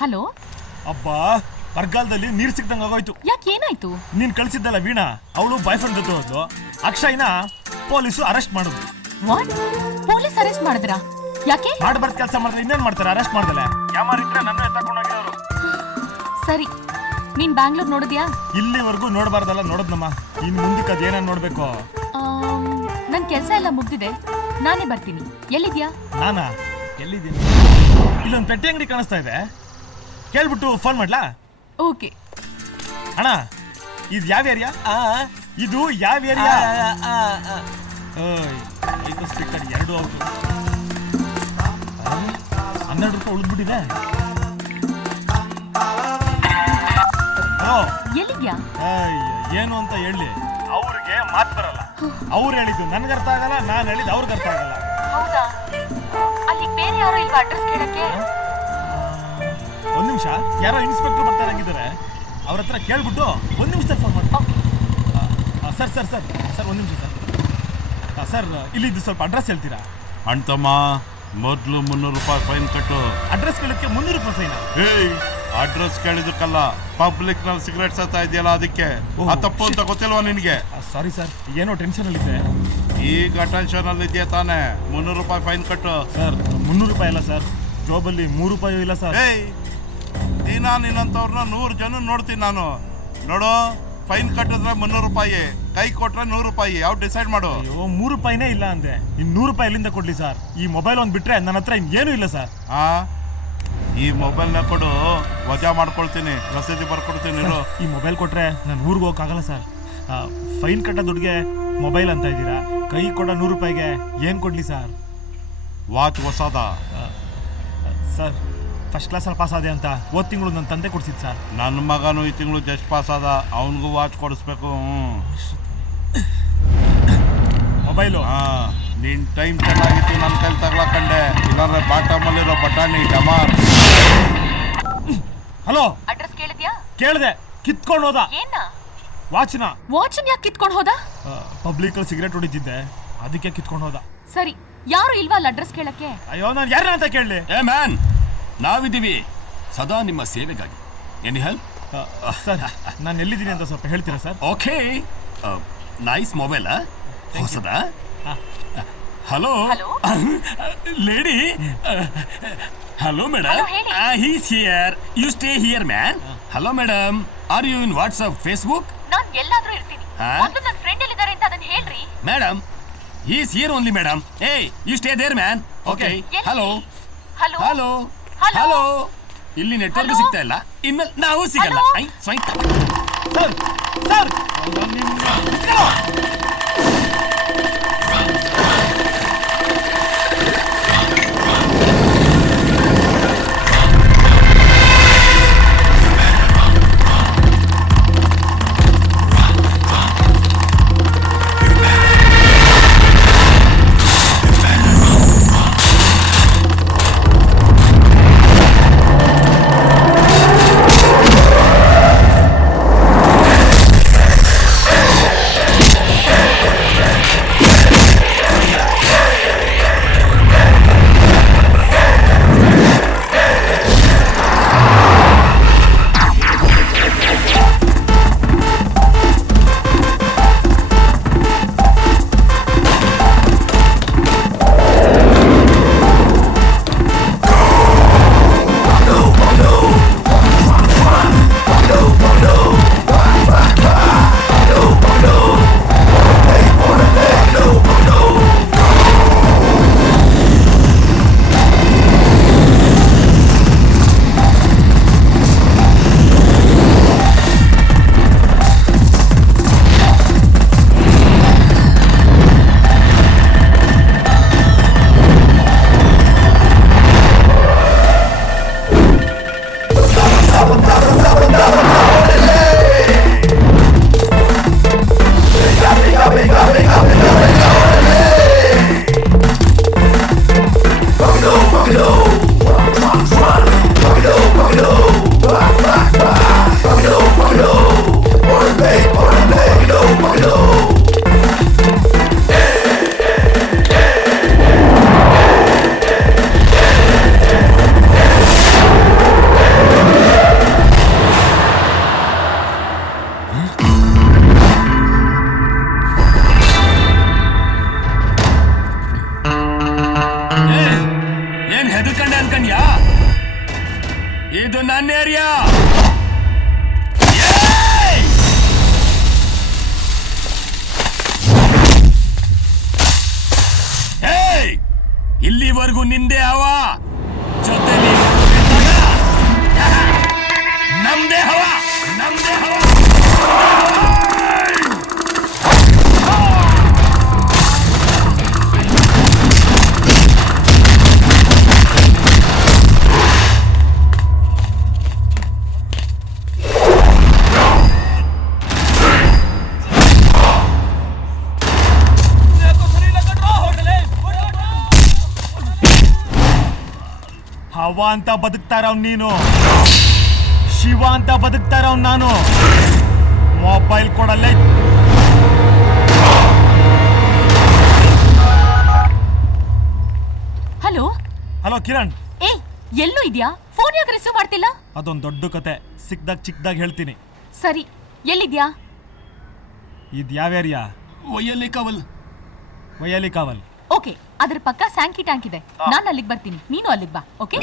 Hello. ಅಬ್ಬಾ, ಬರಗಾಲದಲ್ಲಿ ನೀರು ಸಿಕ್ದಂಗೆ ಆಗೋಯ್ತು. ಯಾಕೆ, ಏನಾಯ್ತು? ನೀನ್ ಕಳಿಸಿದ್ದಲ್ಲ ವೀಣಾ, ಅವಳು ಬಾಯ್ ಫ್ರೆಂಡ್ ಜೊತೆ ಹೋದ್ಲು. ಅಕ್ಷಯ್ನ ಪೊಲೀಸು ಅರೆಸ್ಟ್ ಮಾಡಿದ್ರು. ವಾಟ್? ಪೊಲೀಸ್ ಅರೆಸ್ಟ್ ಮಾಡಿದ್ರಾ? ಯಾಕೆ? ಮಾಡ್ಬಾರ್ದು ಕೆಲಸ ಮಾಡಿದ್ರೆ ಇನ್ನೇನ್ ಮಾಡ್ತಾರೆ? ಅರೆಸ್ಟ್ ಮಾಡ್ದಲೆ ಯಾಮಾರಿದ್ರೆ ನನ್ನ ಎತ್ತಾಕೊಂಡೋಗಿರೋರು. ಸರಿ, ನೀನ್ ಬ್ಯಾಂಗ್ಳೂರ್ ನೋಡಿದ್ಯಾ? ಇಲ್ಲಿವರೆಗೂ ನೋಡಬಾರ್ದಲ್ಲ, ನೋಡದ್ನಮ್ಮ. ಇನ್ ಮುಂದಕ್ಕೆ ಅದೇನ ನೋಡ್ಬೇಕು? ನನ್ ಕೆಲ್ಸ ಎಲ್ಲ ಮುಗ್ದಿದೆ, ನಾನೇ ಬರ್ತೀನಿ. ಎಲ್ಲಿದ್ಯಾ? ನಾನಾ? ಎಲ್ಲಿದ್ದೀನಿ? ಇಲ್ಲೊಂದು ಪೆಟ್ಟಿ ಅಂಗಡಿ ಕಾಣಿಸ್ತಾ ಇದೆ, ಕೇಳ್ಬಿಟ್ಟು ಫೋನ್ ಮಾಡ್ಲಾ? ಓಕೆ. ಅಣ್ಣ, ಇದು ಯಾವ ಏರಿಯಾ? ಇದು ಯಾವ ಏರಿಯಾ? ಇದು ಸ್ಪೀಕರ್ 2 ಔಟು. 12 ರೂಪಾಯಿ ಉಳಿದ್ಬಿಟ್ಟಿದೆ. ಎಲ್ಲಿದ್ಯಾ? ಏನು ಅಂತ ಹೇಳಿ, ಅವ್ರಿಗೆ ಮಾತು ಬರಲ್ಲ. ಅವ್ರು ಹೇಳಿದ್ದು ನನ್ಗೆ ಅರ್ಥ ಆಗಲ್ಲ, ನಾನು ಹೇಳಿದ್ದು ಅವ್ರಿಗೆ ಅರ್ಥ ಆಗಲ್ಲ. ಹೌದಾ? ಅಲ್ಲಿ ಬೇರೆ ಯಾರು ಇಲ್ವಾ ಅಡ್ರೆಸ್ ಕೇಳಕ್ಕೆ? ಒಂದ್ ನಿಮಿಷ, ಯಾರೋ ಇನ್ಸ್ಪೆಕ್ಟರ್ ಬರ್ತಾರಾಗಿದ್ದಾರೆ, ಅವ್ರ ಹತ್ರ ಕೇಳ್ಬಿಟ್ಟು ಒಂದ್ ನಿಮಿಷದಲ್ಲಿ ಫೋನ್ ಮಾಡಿ. ಸರ್ ಸರ್ ಸರ್ ಸರ್ ಒಂದ್ ನಿಮಿಷ ಸರ್. ಸರ್, ಇಲ್ಲಿದ್ದು ಸ್ವಲ್ಪ ಅಡ್ರೆಸ್ ಹೇಳ್ತೀರಾ? ಅಣ್ತಮ್ಮ, ಮೊದಲು 300 ರೂಪಾಯಿ ಫೈನ್ ಕಟ್ಟು. ಅಡ್ರೆಸ್ ಕೇಳಕ್ಕೆ 300 ರೂಪಾಯಿ ಫೈನ್? ಏಯ್, ಅಡ್ರೆಸ್ ಕೇಳಿದಕ್ಕಲ್ಲ, ಪಬ್ಲಿಕ್ ನಲ್ಲಿ ಸಿಗರೇಟ್ ಸತ್ತಾ ಇದೆಯಲ್ಲ, ಅದಕ್ಕೆ. ಆ ತಪ್ಪು ಅಂತ ಗೊತ್ತಿಲ್ವಾ ನಿನ್ಗೆ? ಸಾರಿ ಸರ್, ಏನೋ ಟೆನ್ಷನ್ ಅಲ್ಲಿದೆ. ಈಗ ಟೆನ್ಷನ್ ಅಲ್ಲಿ ಇದೆಯಾ ತಾನೆ? 300 ರೂಪಾಯಿ ಫೈನ್ ಕಟ್ಟು. ಸರ್, 300 ರೂಪಾಯಿ ಇಲ್ಲ ಸರ್, ಜಾಬಲ್ಲಿ 3 ರೂಪಾಯಿ ಇಲ್ಲ ಸರ್. ಏಯ್, ದಿನ ನಿನ್ನಂತವ್ರನ್ನ 100 ಜನ ನೋಡ್ತೀನಿ ನಾನು. ನೋಡು, ಫೈನ್ ಕಟ್ಟಿದ್ರೆ 300 ರೂಪಾಯಿ, ಕೈ ಕೊಟ್ರೆ 100 ರೂಪಾಯಿ. ಯಾವ ಡಿಸೈಡ್ ಮಾಡು. ಅಯ್ಯೋ, 3 ರೂಪಾಯಿನೇ ಇಲ್ಲ ಅಂದೆ, ಇನ್ 100 ರೂಪಾಯಿ ಎಲ್ಲಿಂದ ಕೊಡ್ಲಿ ಸರ್? ಈ ಮೊಬೈಲ್ ಒಂದು ಬಿಟ್ರೆ ನನ್ನ ಹತ್ರ ಇನ್ನೇನು ಇಲ್ಲ ಸರ್. ಈ ಮೊಬೈಲ್ನ ಕೊಡು, ವಜಾ ಮಾಡ್ಕೊಳ್ತೀನಿ, ರಸೀದಿ ಬರ್ಕೊಡ್ತೀನಿ. ಈ ಮೊಬೈಲ್ ಕೊಟ್ರೆ ನಾನು ಊರಿಗೆ ಹೋಗಕ್ಕಾಗಲ್ಲ ಸರ್. ಫೈನ್ ಕಟ್ಟೋ ದುಡ್ಡಿಗೆ ಮೊಬೈಲ್ ಅಂತ ಇದ್ದೀರಾ, ಕೈ ಕೊಡೋ 100 ರೂಪಾಯಿಗೆ ಏನು ಕೊಡ್ಲಿ ಸರ್? ವಾಚ್ ಹೊಸದ ಸರ್, ಫಸ್ಟ್ ಕ್ಲಾಸಲ್ಲಿ ಪಾಸ್ ಆದೆ ಅಂತ ಹೋದ ತಿಂಗಳು ನನ್ನ ತಂದೆ ಕೊಡ್ಸಿದ್ದು ಸರ್. ನನ್ನ ಮಗನು ಈ ತಿಂಗಳು ಜಸ್ಟ್ ಪಾಸ್ ಆದ, ಅವನಿಗೂ ವಾಚ್ ಕೊಡಿಸ್ಬೇಕು. ಮೊಬೈಲು? ನಿನ್ ಟೈಮ್ ಚೆನ್ನಾಗಿತ್ತು, ನನ್ನ ಕೈಲಿ ತಗ್ಲಾಕಂಡೆ, ಇಲ್ಲಾಂದ್ರೆ ಬಾಟಮಲ್ಲಿರೋ ಬಟಾಣಿ ಡಮಾರ್. Hello, address ಕೇಳಿದ್ಯಾ? ಕೇಳಿದೆ, ಕಿತ್ಕೊಂಡು ಹೋದ. ಏನ? ವಾಚ್ನ. ವಾಚನ್ ಯಾಕೆ ಕಿತ್ಕೊಂಡು ಹೋದ? ಪಬ್ಲಿಕ್ ಅಲ್ಲಿ ಸಿಗರೇಟ್ ಹೊಡಿತಿದ್ದೆ, ಅದಕ್ಕೆ ಕಿತ್ಕೊಂಡು ಹೋದ. ಸರಿ, ಯಾರು ಇಲ್ವಾ ಅಲ್ಲಿ ಅಡ್ರೆಸ್ ಕೇಳಕ್ಕೆ? ಅಯ್ಯೋ, ನಾನು ಯಾರ ಅಂತ ಕೇಳಲಿ? ಏ ಮ್ಯಾನ್, ನಾವಿದ್ದೀವಿ ಸದಾ ನಿಮ್ಮ ಸೇವೆಗಾಗಿ. Any help? ಸರ್, ನಾನು ಎಲ್ಲಿದ್ದೀನಿ ಅಂತ ಸ್ವಲ್ಪ ಹೇಳ್ತೀರಾ ಸರ್? ಓಕೆ, ನೈಸ್ ಮೊಬೈಲ್, ಹೊಸದಾ? Hello lady. Hello madam, he's here, you stay here man. Hello madam, are you in WhatsApp, Facebook? ನಾನು ಎಲ್ಲಾದ್ರೂ ಇರ್ತೀನಿ, ಮೊದಲು ನನ್ನ ಫ್ರೆಂಡ್ ಎಲ್ಲಿದ್ದಾರೆ ಅಂತ ಅದನ್ನ ಹೇಳ್ರಿ. Madam, he's here only madam. ಏಯ್, you stay there man. Okay. Hello hello hello hello, ಇಲ್ಲಿ ನೆಟ್ವರ್ಕ್ ಸಿಗ್ತಾ ಇಲ್ಲ, ಇನ್ಮೇಲೆ ನಾವು ಸಿಗಲ್ಲ. ಸರ್ ಸರ್ ಅನ್ಕಂಡ್ಯಾ? ಇದು ನನ್ನ ಏರಿಯಾ. ಇಲ್ಲಿವರೆಗೂ ನಿಂದೆ ಹವ, ಜೊತೆಲಿ ನಮ್ದೇ ಹವ, ನಮ್ದೇ ಹವ. ಹವ ಅಂತ ಬದುಕ್ತಾರವ್ ನೀನು, ಶಿವ ಅಂತ ಬದುಕ್ತಾರವ್ ನಾನು. ಮೊಬೈಲ್ ಕೊಡಲ್ಲೇ. Hello hello Kiran. ಏಯ್, ಎಲ್ಲೂ ಇದ್ಯಾ? ಫೋನ್ ಯಾಕೆ ರಿಸೀವ್ ಮಾಡ್ತಿಲ್ಲ? ಅದೊಂದು ದೊಡ್ಡ ಕತೆ, ಸಿಕ್ದಾಗ ಚಿಕ್ಕದಾಗ ಹೇಳ್ತೀನಿ. ಸರಿ, ಎಲ್ಲಿದ್ಯಾ? ಇದು ಯಾವ ಏರಿಯಾ? ಒಯ್ಯಲಿ ಕವಲ್. ವಯ್ಯಾಲಿ ಕಾವಲ್. ಓಕೆ, ಅದ್ರ ಪಕ್ಕ ಸ್ಯಾಂಕಿ ಟ್ಯಾಂಕ್ ಇದೆ. ನಾನು ಅಲ್ಲಿಗೆ ಬರ್ತೀನಿ, ನೀನು ಅಲ್ಲಿಗೆ ಬಾ. ಓಕೆ?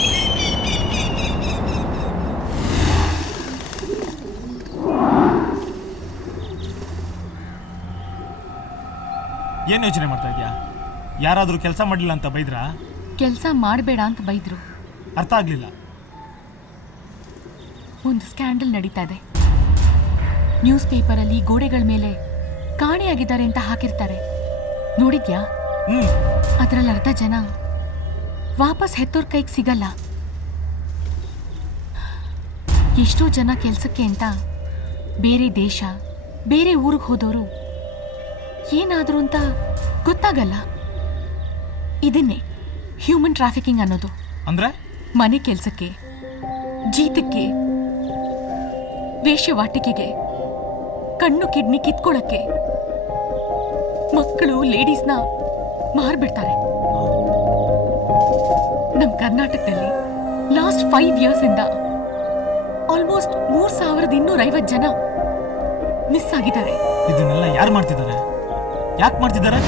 ಏನು ಯೋಚನೆ ಮಾಡ್ತಾ ಇದೀಯಾ? ಯಾರಾದರೂ ಕೆಲಸ ಮಾಡಲಿಲ್ಲ ಅಂತ ಬೈದ್ರಾ? ಕೆಲಸ ಮಾಡಬೇಡ ಅಂತ ಬೈದ್ರು. ಅರ್ಥ ಆಗ್ಲಿಲ್ಲ. ಒಂದು ಸ್ಕ್ಯಾಂಡಲ್ ನಡೀತಾ ಇದೆ. ನ್ಯೂಸ್ ಪೇಪರಲ್ಲಿ ಗೋಡೆಗಳ ಮೇಲೆ ಕಾಣೆಯಾಗಿದ್ದಾರೆ ಅಂತ ಹಾಕಿರ್ತಾರೆ, ನೋಡಿದ್ಯಾ? ಅದರಲ್ಲಿ ಅರ್ಧ ಜನ ವಾಪಸ್ ಹೆತ್ತೋರ್ ಕೈಗೆ ಸಿಗಲ್ಲ. ಎಷ್ಟೋ ಜನ ಕೆಲಸಕ್ಕೆ ಅಂತ ಬೇರೆ ದೇಶ, ಬೇರೆ ಊರಿಗೆ ಹೋದವರು ಏನಾದ್ರು ಅಂತ ಗೊತ್ತಾಗಲ್ಲ. ಇದನ್ನೇ ಹ್ಯೂಮನ್ ಟ್ರಾಫಿಕಿಂಗ್ ಅನ್ನೋದು. ಅಂದ್ರೆ ಮನೆ ಕೆಲಸಕ್ಕೆ, ಜೀತಕ್ಕೆ, ವೇಶ್ಯವಾಟಿಕೆಗೆ, ಕಣ್ಣು ಕಿಡ್ನಿ ಕಿತ್ಕೊಳ್ಳಕ್ಕೆ ಮಕ್ಕಳು, ಲೇಡೀಸ್ನ ಮಾರ್ಬಿಡ್ತಾರೆ. ನಮ್ಮ ಕರ್ನಾಟಕದಲ್ಲಿ ಲಾಸ್ಟ್ 5 years ಇಂದ ಆಲ್ಮೋಸ್ಟ್ 3250 ಜನ ಮಿಸ್ ಆಗಿದ್ದಾರೆ. ಇದನ್ನೆಲ್ಲ ಯಾರು ಮಾಡ್ತಿದ್ದಾರೆ? ಯಾಕೆ ಮಾಡ್ತಿದ್ದಾರೆ?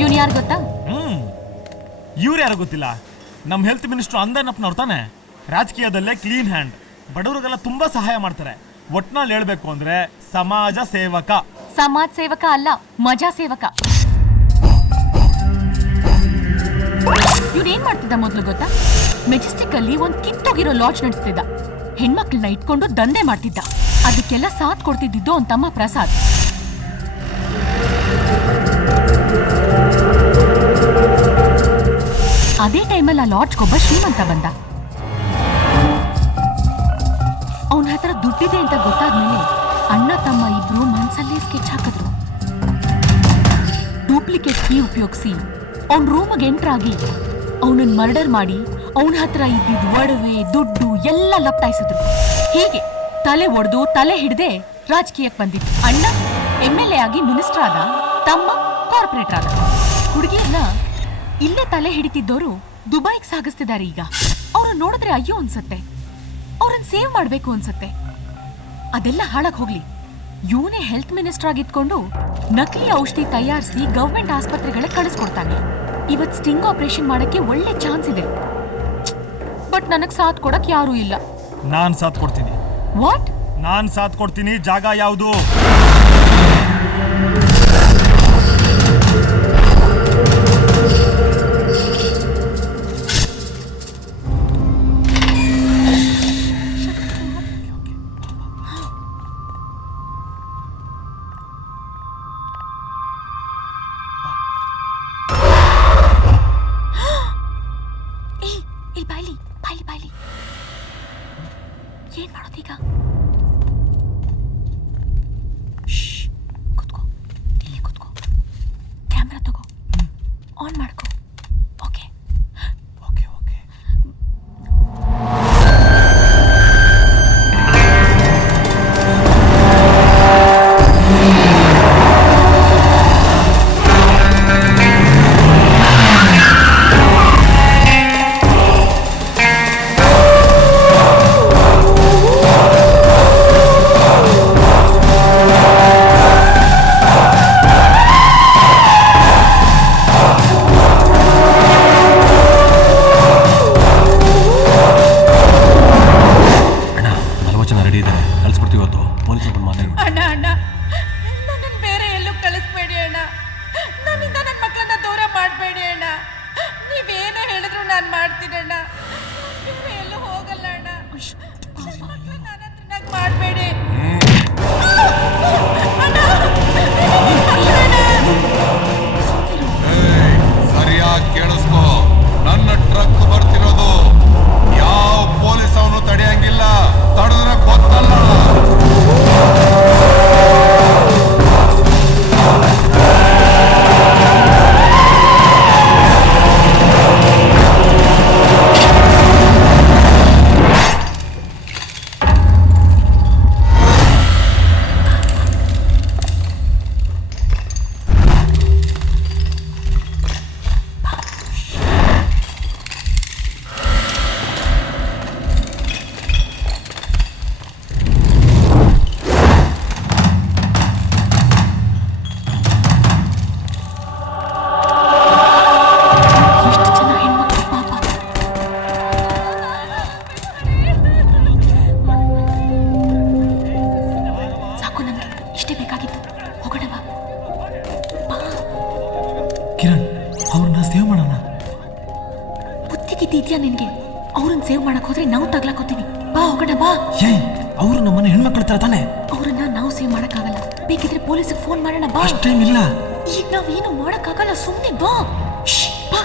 ಇವ್ನು ಯಾರು ಗೊತ್ತಾ? ಇವ್ರು ಯಾರು ಗೊತ್ತಿಲ್ಲ. ನಮ್ಮ ಹೆಲ್ತ್ ಮಿನಿಸ್ಟರ್ ಅಂದನಪ್ಪನವ್ರು ತಾನೆ. ರಾಜಕೀಯದಲ್ಲೇ ಕ್ಲೀನ್ ಹ್ಯಾಂಡ್, ಬಡವರಿಗೆಲ್ಲ ತುಂಬಾ ಸಹಾಯ ಮಾಡ್ತಾರೆ. ಒಟ್ನಲ್ಲಿ ಹೇಳ್ಬೇಕು ಅಂದ್ರೆ ಸಮಾಜ ಸೇವಕ. ಸಮಾಜ ಸೇವಕ ಅಲ್ಲ, ಮಜಾ ಸೇವಕ. ಇವ್ನೇನ್ ಮಾಡ್ತಿದ್ದ ಮೊದ್ಲು ಗೊತ್ತಾ? ಮೆಜೆಸ್ಟಿಕ್ ಅಲ್ಲಿ ಒಂದ್ ಕಿತ್ತೋಗಿರೋ ಲಾಡ್ಜ್ ನಡೆಸ್ತಿದ್ದ. ಹೆಣ್ಮಕ್ಳನ್ನ ಇಟ್ಕೊಂಡು ದಂಧೆ ಮಾಡ್ತಿದ್ದ. ಅದಕ್ಕೆಲ್ಲ ಸಾಥ್ ಕೊಡ್ತಿದ್ದು ಅವನ್ ತಮ್ಮ ಪ್ರಸಾದ್. ಅದೇ ಟೈಮಲ್ಲಿ ಆ ಲಾಡ್ಜ್ಗೊಬ್ಬ ಶ್ರೀಮಂತ ಬಂದ. ಅವನ ಹತ್ರ ದುಡ್ಡಿದೆ ಅಂತ ಗೊತ್ತಾದ್ಮೇಲೆ ಅಣ್ಣ ತಮ್ಮ ಇಬ್ರು ಮನ್ಸಲ್ಲೇ ಸ್ಕೆಚ್ ಹಾಕಿದ್ರು. ಡೂಪ್ಲಿಕೇಟ್ ಕೀ ಉಪಯೋಗಿಸಿ ಅವನ್ ರೂಮ್ಗೆ ಎಂಟರ್ ಆಗಿ ಅವನನ್ನ ಮರ್ಡರ್ ಮಾಡಿ ಅವನ ಹತ್ರ ಇದ್ದಿದ್ ಒಡವೆ, ದುಡ್ಡು ಎಲ್ಲ ಲಪ್ಟಾಯಿಸಿದ್ರು. ಹೀಗೆ ತಲೆ ಒಡೆದು ತಲೆ ಹಿಡ್ದೆ ರಾಜಕೀಯಕ್ಕೆ ಬಂದಿದ್ದು. ಅಣ್ಣ MLA ಆಗಿ ಮಿನಿಸ್ಟರ್ ಆದ, ತಮ್ಮ ಕಾರ್ಪೊರೇಟರ್ ಆದ. ಹುಡುಗಿಯನ್ನ ಇಲ್ಲೇ ತಲೆ ಹಿಡಿತಿದ್ದವರು ದುಬೈಗೆ ಸಾಗಿಸ್ತಿದ್ದಾರೆ. ಈಗ ಅವ್ರು ನೋಡಿದ್ರೆ ಅಯ್ಯೋ ಅನ್ಸತ್ತೆ, ಅವ್ರನ್ನ ಸೇವ್ ಮಾಡ್ಬೇಕು ಅನ್ಸತ್ತೆ. ಅದೆಲ್ಲ ಹಾಳಾಗ್ ಹೋಗ್ಲಿ, ಇವನೇ ಹೆಲ್ತ್ ಮಿನಿಸ್ಟರ್ ಆಗಿದ್ಕೊಂಡು ನಕಲಿ ಔಷಧಿ ತಯಾರಿಸಿ ಗವರ್ಮೆಂಟ್ ಆಸ್ಪತ್ರೆಗಳಿಗೆ ಕಳಿಸ್ಕೊಡ್ತಾನೆ. ಇವತ್ ಸ್ಟಿಂಗ್ ಆಪರೇಷನ್ ಮಾಡಕ್ಕೆ ಒಳ್ಳೆ ಚಾನ್ಸ್ ಇದೆ. ಬಟ್ ನನಗ್ ಸಾಥ್ ಕೊಡಕ್ ಯಾರೂ ಇಲ್ಲ. ನಾನ್ ಸಾಥ್ ಕೊಡ್ತೀನಿ. ವಾಟ್? ನಾನ್ ಸಾಥ್ ಕೊಡ್ತೀನಿ. ಜಾಗ ಯಾವುದು? ಬಾಯ್ಲಿ ಏನ್ ಮಾಡೋದೀಗ? ಕೂತ್ಕೋ. ಕೇಳಿಸ್ಕೋ, ನನ್ನ ಟ್ರಕ್ ಬರ್ತಿರೋದು. ಯಾವ ಪೊಲೀಸ್ ಅವನು ತಡೆಯಂಗಿಲ್ಲ, ತಡೆದ್ರೆ ಗೊತ್ತಲ್ಲ. ಕಿರಣ್, ಅವ್ರನ್ನ ಸೇವ್ ಮಾಡೋಣ. ಬುದ್ಧಿಗಿದ್ಯಾ ನಿನ್ಗೆ? ಅವ್ರನ್ನ ಸೇವ್ ಮಾಡಕ್ ಹೋದ್ರೆ ನಾವು ತಗ್ಲಾಕೋತೀವಿ. ಬಾ ಹೋಗೋಣ ಬಾ. ಏಯ್, ಅವರು ನಮ್ಮನೆ ಹೆಣ್ಮಕ್ಳ ತರ ತಾನೆ. ಅವ್ರನ್ನ ನಾವು ಸೇವ್ ಮಾಡಕ್ಕಾಗಲ್ಲ. ಬೇಕಿದ್ರೆ ಪೊಲೀಸಿಗೆ ಫೋನ್ ಮಾಡೋಣ ಬಾ. ಅಷ್ಟೇನಿಲ್ಲ. ಈಗ ನಾವೇನು ಮಾಡಕ್ಕಾಗಲ್ಲ, ಸುಮ್ಮನೆ ಬಾ. ಬಾ.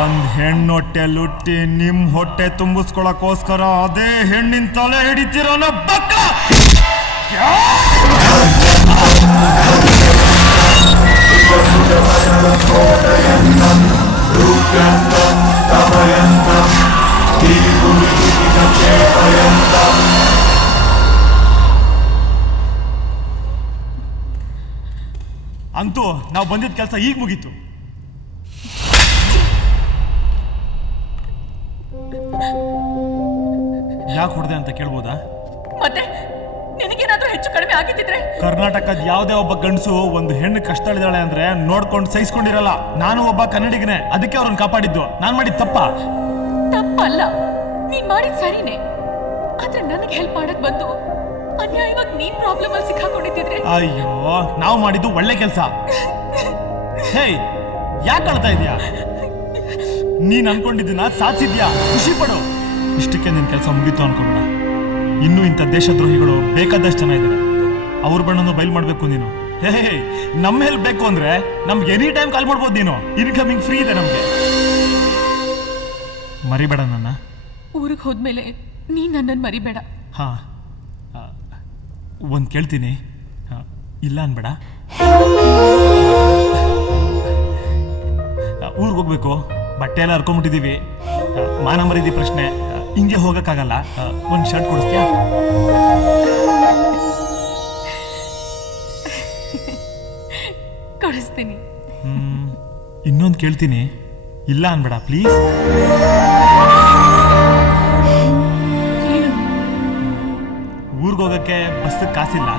ಒಂದ್ ಹೆಣ್ಣು ಹೊಟ್ಟೆ ಲುಟ್ಟಿ ನಿಮ್ ಹೊಟ್ಟೆ ತುಂಬಿಸ್ಕೊಳಕೋಸ್ಕರ ಅದೇ ಹೆಣ್ಣಿನ ತಲೆ ಹಿಡಿತಿರೋನ ಬಕ್ಕ ಅಂತೂ ನಾವು ಬಂದಿದ್ದ ಕೆಲಸ ಈಗ ಮುಗೀತು. ಯಾಕೆ ಹೊಡೆದೆ ಅಂತ ಕೇಳ್ಬೋದಾ? ಮತ್ತೆ ನಿನಗೇನಾದ್ರೂ ಹೆಚ್ಚು ಕಡಿಮೆ ಆಗಿದ್ದಿದ್ರೆ? ಕರ್ನಾಟಕದ ಯಾವುದೇ ಒಬ್ಬ ಗಂಡಸು ಒಂದು ಹೆಣ್ಣು ಕಷ್ಟಳಿದಾಳೆ ಅಂದ್ರೆ ನೋಡ್ಕೊಂಡು ಸಹಿಸ್ಕೊಂಡಿರಲ್ಲ. ನಾನು ಒಬ್ಬ ಕನ್ನಡಿಗನೇ, ಅದಕ್ಕೆ ಅವ್ರನ್ನ ಕಾಪಾಡಿದ್ದು. ನಾನು ಮಾಡಿದ ತಪ್ಪಲ್ಲ, ನೀನ್ ಮಾಡಿದ ಸರಿನೇ. ಆದ್ರೆ ನನಗೆ ಹೆಲ್ಪ್ ಮಾಡಕ್ ಬಂದು ಅನ್ಯಾಯವಾಗಿ ನೀನ್ ಪ್ರಾಬ್ಲಮ್ ಅಲ್ಲಿ ಸಿಕ್ಕಾಕೊಂಡಿದ್ದಿದ್ರೆ? ಅಯ್ಯೋ, ನಾವು ಮಾಡಿದ್ದು ಒಳ್ಳೆ ಕೆಲಸ. ಹೇ, ಯಾಕೆ ಅಳ್ತಾ ಇದೀಯಾ? ನೀನ್ ಅನ್ಕೊಂಡಿದ್ದೀನ ಸಾಧಿಸಿದ್ಯಾ, ಖುಷಿ ಪಡು. ಇಷ್ಟಕ್ಕೆ ನಿನ್ ಕೆಲಸ ಮುಗೀತು ಅನ್ಕೊಂಡ. ಇನ್ನೂ ಇಂಥ ದೇಶದ್ರೋಹಿಗಳು ಬೇಕಾದಷ್ಟು ಜನ ಇದ್ದಾರೆ. ಅವ್ರ ಬಣ್ಣನು ಬಯಲು ಮಾಡ್ಬೇಕು ನೀನು. ಹೇ, ನಮ್ಮ ಹೆಲ್ಪ್ ಬೇಕು ಅಂದ್ರೆ ನಮ್ಗೆ ಎನಿ ಟೈಮ್ ಕಾಲ್ ಮಾಡ್ಬೋದು. ನೀನು ಇನ್ಕಮಿಂಗ್ ಫ್ರೀ ಇದೆ ನಮ್ಗೆ. ಮರಿಬೇಡ ನನ್ನ. ಊರಿಗೆ ಹೋದ್ಮೇಲೆ ನೀನ್ ನನ್ನನ್ನು ಮರಿಬೇಡ. ಹಾ, ಒಂದು ಕೇಳ್ತೀನಿ, ಇಲ್ಲ ಅನ್ಬೇಡ. ಊರಿಗೆ ಹೋಗ್ಬೇಕು, ಬಟ್ಟೆ ಎಲ್ಲ ಹರ್ಕೊಂಡ್ಬಿಟ್ಟಿದೀವಿ. ಮಾನ ಮರ್ಯಾದೆ ಪ್ರಶ್ನೆ, ಹಿಂಗೆ ಹೋಗಕ್ಕಾಗಲ್ಲ. ಒಂದು ಶರ್ಟ್ ಕೊಡಿಸ್ತೀಯಾ? ಕೊಡಿಸ್ತೀನಿ. ಇನ್ನೊಂದು ಕೇಳ್ತೀನಿ, ಇಲ್ಲ ಅನ್ಬೇಡ ಪ್ಲೀಸ್. ಊರಿಗೆ ಹೋಗಕ್ಕೆ ಬಸ್ ಕಾಸಿಲ್ಲ,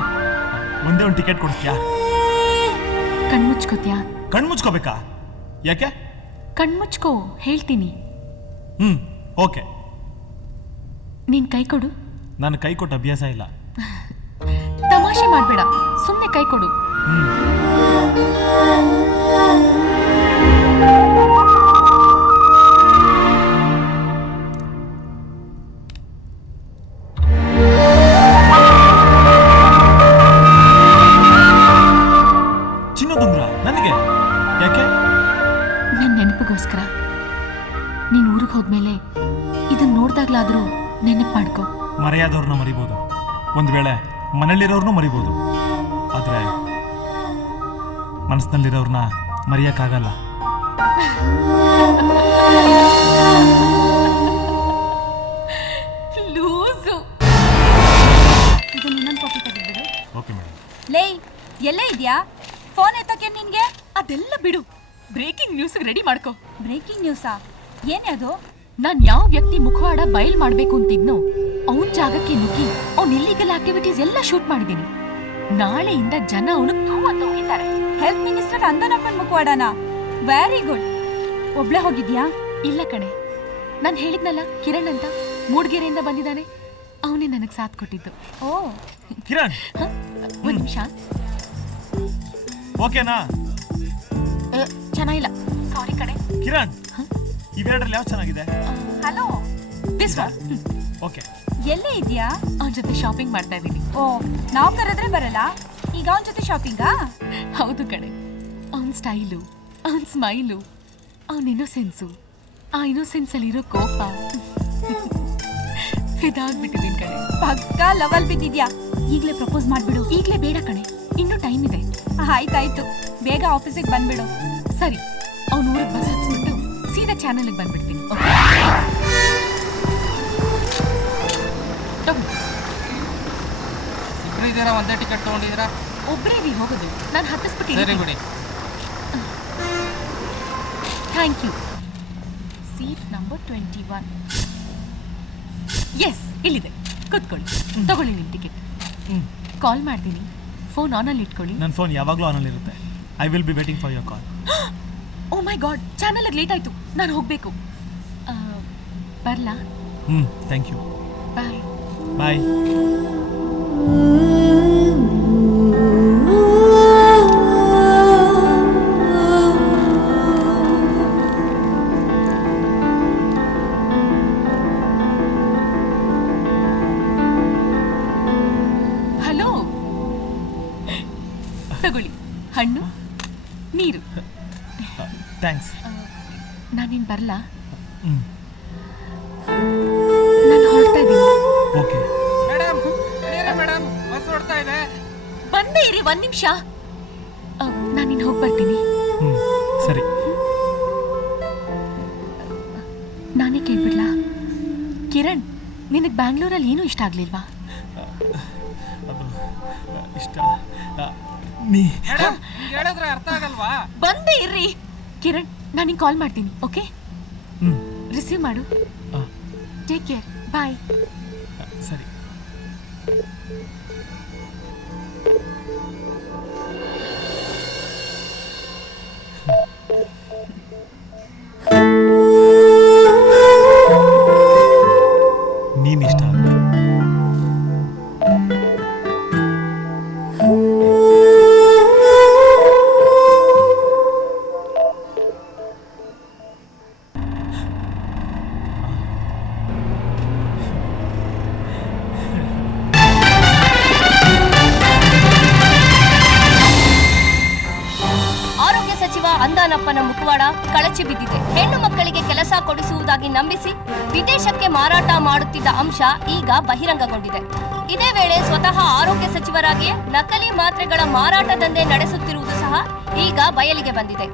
ಒಂದೇ ಒಂದು ಟಿಕೆಟ್ ಕೊಡಿಸ್ತೀಯಾ? ಕಣ್ಮುಚ್ಕೋತ್ಯಾ? ಕಣ್ಮುಚ್ಕೋಬೇಕಾ? ಯಾಕೆ? ಕಣ್ಮುಚ್ಕೋ, ಹೇಳ್ತೀನಿ. ಓಕೆ. ನೀನ್ ಕೈ ಕೊಡು. ನಾನು ಕೈ ಕೊಟ್ಟ ಅಭ್ಯಾಸ ಇಲ್ಲ. ತಮಾಷೆ ಮಾಡ್ಬೇಡ, ಸುಮ್ಮನೆ ಕೈ ಕೊಡು. ಚಿನ್ನದುಂಗ್ರ ನನಗೆ ಯಾಕೆ? ನನ್ನ ನೆನಪಿಗೋಸ್ಕರ. ನೀನ್ ಊರಿಗೆ ಹೋದ್ಮೇಲೆ ಇದನ್ನ ನೋಡ್ದಾಗ್ಲಾದ್ರೂ ನೆನಪು ಮಾಡ್ಕೋ. ಮರೆಯಾದವ್ರನ್ನ ಮರಿಬೋದು, ಒಂದು ವೇಳೆ ಮನೇಲಿರೋರ್ನು ಮರಿಬೋದು, ಆದ್ರೆ ಮನಸ್ಸಿನಲ್ಲಿರೋರ್ನ ಮರೆಯಕ್ಕಾಗಲ್ಲ. ಲೂಸು. Okay madam. ಲೇ, ಎಲ್ಲೇ ಇದ್ಯಾ? ಫೋನ್ ಎತ್ತಕ್ಕೆ ನಿನ್ಗೆ? ಅದೆಲ್ಲ ಬಿಡು, ಬ್ರೇಕಿಂಗ್ ನ್ಯೂಸ್ ರೆಡಿ ಮಾಡ್ಕೋ. ಬ್ರೇಕಿಂಗ್ ನ್ಯೂಸಾ? ಏನೇ ಅದು? ನಾನ್ ಯಾವ ವ್ಯಕ್ತಿ ಮುಖವಾಡ ಬಯಲ್ ಮಾಡ್ಬೇಕು ಅಂತಿದ್ನೋ ಅವನ್ ಜಾಗಕ್ಕೆ ನುಗ್ಗಿ ಅವ್ನ ಇಲ್ಲಿಗಲ್ ಆಕ್ಟಿವಿಟೀಸ್ ಎಲ್ಲ ಶೂಟ್ ಮಾಡಿದೀನಿ. ನಾಳೆಯಿಂದ ಜನ ಅವನು ಹೋಗಿದ್ದಾರೆ. ಹೆಲ್ತ್ ಮಿನಿಸ್ಟರ್ ಅಂದನಪ್ಪನ್ ಮುಖವಾಡನ? Very good. ಒಬ್ಳೆ ಹೋಗಿದ್ಯಾ? ಇಲ್ಲ ಕಣೆ, ನಾನು ಹೇಳಿದ್ನಲ್ಲ ಕಿರಣ್ ಅಂತ, ಮೂಡ್ಗೆರೆಯಿಂದ ಬಂದಿದ್ದಾನೆ. ಅವನೇ ನನಗೆ ಸಾಥ್ ಕೊಟ್ಟಿದ್ದು. ಓ ಕಿರಣ್, ಒಂದ್ ನಿಮಿಷ. ಓಕೆನಾ? ಚೆನ್ನಾಗಿಲ್ಲ, ಸಾರಿ ಕಣೆ. ಕಿರಣ್, ಇವೆರಡರಲ್ಲಿ ಯಾವ ಚೆನ್ನಾಗಿದೆ? Hello, this one. ಓಕೆ. ಎಲ್ಲೇ ಇದ್ಯಾ? ಅವನ ಜೊತೆ ಶಾಪಿಂಗ್ ಮಾಡ್ತಾ ಇದ್ದೀನಿ. ಓ, ನಾವ್ ಕರೆದ್ರೆ ಬರಲ್ಲ? ಈಗ ಅವನ ಜೊತೆ ಶಾಪಿಂಗಾ? ಹೌದು ಕಣೆ. ಅವನ್ ಸ್ಟೈಲು, ಅವನ್ ಸ್ಮೈಲು, ಅವನ್ ಇನ್ನೋಸೆನ್ಸು, ಆ ಇನ್ನೋಸೆನ್ಸ್ ಅಲ್ಲಿರೋ ಕೋಪ ಇದಾಗ್ಬಿಟ್ಟಿದ್ದೀನಿ ಕಣೆ. ಪಕ್ಕಾ ಲವಲ್ ಬಿದ್ದಿದ್ಯಾ? ಈಗ್ಲೇ ಪ್ರಪೋಸ್ ಮಾಡ್ಬಿಡು. ಈಗ್ಲೇ ಬೇಡ ಕಣೆ, ಇನ್ನೂ ಟೈಮ್ ಇದೆ. ಆಯ್ತಾಯ್ತು, ಬೇಗ ಆಫೀಸಿಗೆ ಬಂದ್ಬಿಡು. ಸರಿ, ಅವ್ನ ಊರಿಗೆ ಬಸ್ ಹತ್ಸ್ಬಿಟ್ಟು ಸೀದಾ ಚಾನಲ್ಗೆ ಬಂದ್ಬಿಡ್ತೀನಿ. ಇಬ್ಬರಿದ್ದೀರಾ? ಒಂದೇ ಟಿಕೆಟ್ ತಗೊಂಡಿದ್ದೀರಾ? ಒಬ್ಬರೇ ಹೋಗೋದು, ನಾನು ಹತ್ತಿಸ್ಬಿಟ್ಟು. ಸರಿ ಬಿಡಿ. Thank you. Seat number 21. Yes, ಇಲ್ಲಿದೆ, ಕೂತ್ಕೊಳ್ಳಿ. ತಗೊಳ್ಳಿ ನಿಮ್ಮ ಟಿಕೆಟ್. ಕಾಲ್ ಮಾಡ್ತೀನಿ, ಫೋನ್ ಆನಲ್ಲಿ ಇಟ್ಕೊಳ್ಳಿ. ನನ್ನ ಫೋನ್ ಯಾವಾಗಲೂ ಆನಲ್ಲಿ ಇರುತ್ತೆ. I will be waiting for your call. Oh my God, ಚಾನಲ್ಗೆ ಲೇಟ್ ಆಯ್ತು, ನಾನು ಹೋಗ್ಬೇಕು. ಬರ್ಲಾ? Thank you. Bye. Bye. Hello, ತಗೊಳ್ಳಿ ಹಣ್ಣು, ನೀರು. ಥ್ಯಾಂಕ್ಸ್. ನಾನಿನ್ ಬರ್ಲಾ? ಹ್ಞೂ, ನಾನು ಹೊರಡ್ತಾ ಇದ್ದೀನಿ. ಓಕೆ. ಮೇಡಮ್, ಮೇಡಮ್, ಬಸ್ ಹೊರಡ್ತಾ ಇದೆ. ಬಂದೇ ಇರಿ, ಒಂದ್ ನಿಮಿಷ. ನಾನಿನ್ ಹೋಗಿ ಬರ್ತೀನಿ. ಸರಿ. ನಾನೇ ಕೇಳ್ಬಿಡ್ಲಾ? ಕಿರಣ್, ನಿನಗೆ ಬ್ಯಾಂಗ್ಳೂರಲ್ಲಿ ಏನೂ ಇಷ್ಟ ಆಗ್ಲಿಲ್ವಾ? ಅದು ಇಷ್ಟ. ನೀ ಮೇಡಮ್ ಈಗ ಹೇಳಿದ್ರೆ ಅರ್ಥ ಆಗಲ್ವಾ? ಬಂದೇ ಇರ್ರಿ. ಕಿರಣ್, ನಾನು ಕಾಲ್ ಮಾಡ್ತೀನಿ. ಓಕೆ, ರಿಸೀವ್ ಮಾಡು. ಟೇಕ್ ಕೇರ್, ಬಾಯ್. ಸರಿ. ನೀನಿಷ್ಟ ಆರೋಗ್ಯ ಸಚಿವ ಅಂದಾನಪ್ಪನ ಮುಖವಾಡ ಕಳಚಿ ಬಿದ್ದಿದೆ. ಹೆಣ್ಣು ಮಕ್ಕಳಿಗೆ ಕೆಲಸ ಕೊಡಿಸುವುದಾಗಿ ನಂಬಿಸಿ ವಿದೇಶಕ್ಕೆ ಮಾರಾಟ ಮಾಡುತ್ತಿದ್ದ ಅಂಶ ಈಗ ಬಹಿರಂಗಗೊಂಡಿದೆ. ಇದೇ ವೇಳೆ ಸ್ವತಃ ಆರೋಗ್ಯ ಸಚಿವರಾಗಿಯೇ ನಕಲಿ ಮಾತ್ರೆಗಳ ಮಾರಾಟ ದಂಧೆ ನಡೆಸುತ್ತಿರುವುದು ಸಹ ಈಗ ಬಯಲಿಗೆ ಬಂದಿದೆ.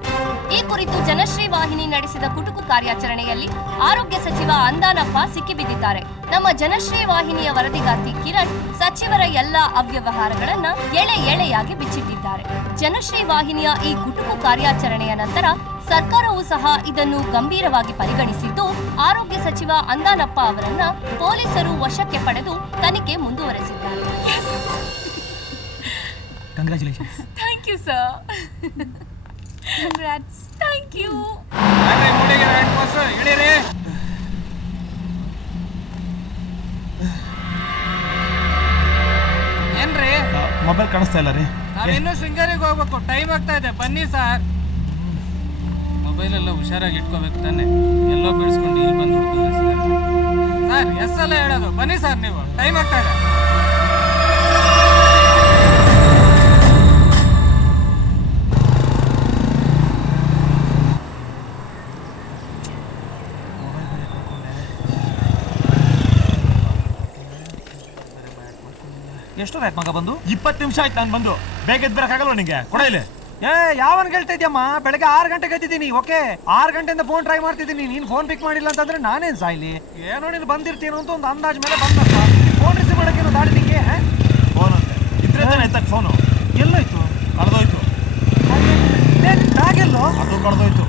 ಈ ಕುರಿತು ಜನಶ್ರೀ ವಾಹಿನಿ ನಡೆಸಿದ ಕುಟುಕು ಕಾರ್ಯಾಚರಣೆಯಲ್ಲಿ ಆರೋಗ್ಯ ಸಚಿವ ಅಂದಾನಪ್ಪ ಸಿಕ್ಕಿಬಿದ್ದಿದ್ದಾರೆ. ನಮ್ಮ ಜನಶ್ರೀ ವಾಹಿನಿಯ ವರದಿಗಾರ್ತಿ ಕಿರಣ್ ಸಚಿವರ ಎಲ್ಲ ಅವ್ಯವಹಾರಗಳನ್ನ ಎಳೆ ಎಳೆಯಾಗಿ ಬಿಚ್ಚಿಟ್ಟಿದ್ದಾರೆ. ಜನಶ್ರೀ ವಾಹಿನಿಯ ಈ ಕುಟುಕು ಕಾರ್ಯಾಚರಣೆಯ ನಂತರ ಸರ್ಕಾರವು ಸಹ ಇದನ್ನು ಗಂಭೀರವಾಗಿ ಪರಿಗಣಿಸಿದ್ದು, ಆರೋಗ್ಯ ಸಚಿವ ಅಂದಾನಪ್ಪ ಅವರನ್ನ ಪೊಲೀಸರು ವಶಕ್ಕೆ ಪಡೆದು ತನಿಖೆ ಮುಂದುವರೆಸಿದ್ದಾರೆ. Congratulations. Thank you sir. Congrats. Thank you. ಬರ್ರಿ ಮೂಡಿಗೆರೆ ಹೆಡ್ ಬಸ್ ಇಳೀರಿ. ಏನ್ರಿ ಮೊಬೈಲ್ ಕಾಣಿಸ್ತಾ ಇಲ್ಲ ರೀ. ನಾವಿನ್ನೂ ಶೃಂಗೇರಿಗೆ ಹೋಗ್ಬೇಕು, ಟೈಮ್ ಆಗ್ತಾ ಇದೆ. ಬನ್ನಿ ಸರ್. ಮೊಬೈಲ್ ಎಲ್ಲ ಹುಷಾರಾಗಿ ಇಟ್ಕೋಬೇಕು ತಾನೆ. ಎಲ್ಲೋ ಬಿಡಿಸ್ಕೊಂಡು ಇಲ್ಲಿ ಬಂದು ಹುಡುಕಿದ್ರೆ ಸರ್ ಎಸ್ ಎಲ್ಲ ಹೇಳೋದು. ಬನ್ನಿ ಸರ್, ನೀವು ಟೈಮ್ ಆಗ್ತಾ ಇದೆ. ಎಷ್ಟು ಬೇಕು ಮಗ ಬಂದು? 20 ನಿಮಿಷ ಆಯ್ತು ನಾನು ಬಂದು. ಬೇಗ ಎದ್ದು ಬರಕ್ಕಾಗಲ್ವ ನಿಂಗೆ? ಕೊಡ ಇಲ್ಲಿ. ಯಾವನ್ ಹೇಳ್ತಾ ಇದ್ಯಮ್ಮ? ಬೆಳಗ್ಗೆ 6 ಗಂಟೆಗೆ ಎದ್ದಿದ್ದೀನಿ. ಓಕೆ, 6 ಗಂಟೆಯಿಂದ ಫೋನ್ ಟ್ರೈ ಮಾಡ್ತಿದ್ದೀನಿ. ನೀನು ಫೋನ್ ಪಿಕ್ ಮಾಡಿಲ್ಲ ಅಂತಂದ್ರೆ ನಾನೇನ್ ಸಾಯ್ಲಿ? ಏನೋ ನೀನು ಬಂದಿರ್ತೀನೋ ಅಂತ ಒಂದು ಅಂದಾಜ್ ಮೇಲೆ ಬಂದಪ್ಪ. ಫೋನ್ ರಿಸೀವ್ ಮಾಡಕ್ಕೇನೋ ದಾಡಿ ನಿಂಗೆ? ಫೋನ್ ಅಂತೆ ಇದ್ರೆ ತಾನೆ ಎತ್ತಕ್ಕೆ ಫೋನು. ಎಲ್ಲೋಯ್ತು? ಕಳೆದೋಯ್ತು. ಬ್ಯಾಗ್ ಎಲ್ಲೋ? ಅದು ಕಳೆದೋಯ್ತು.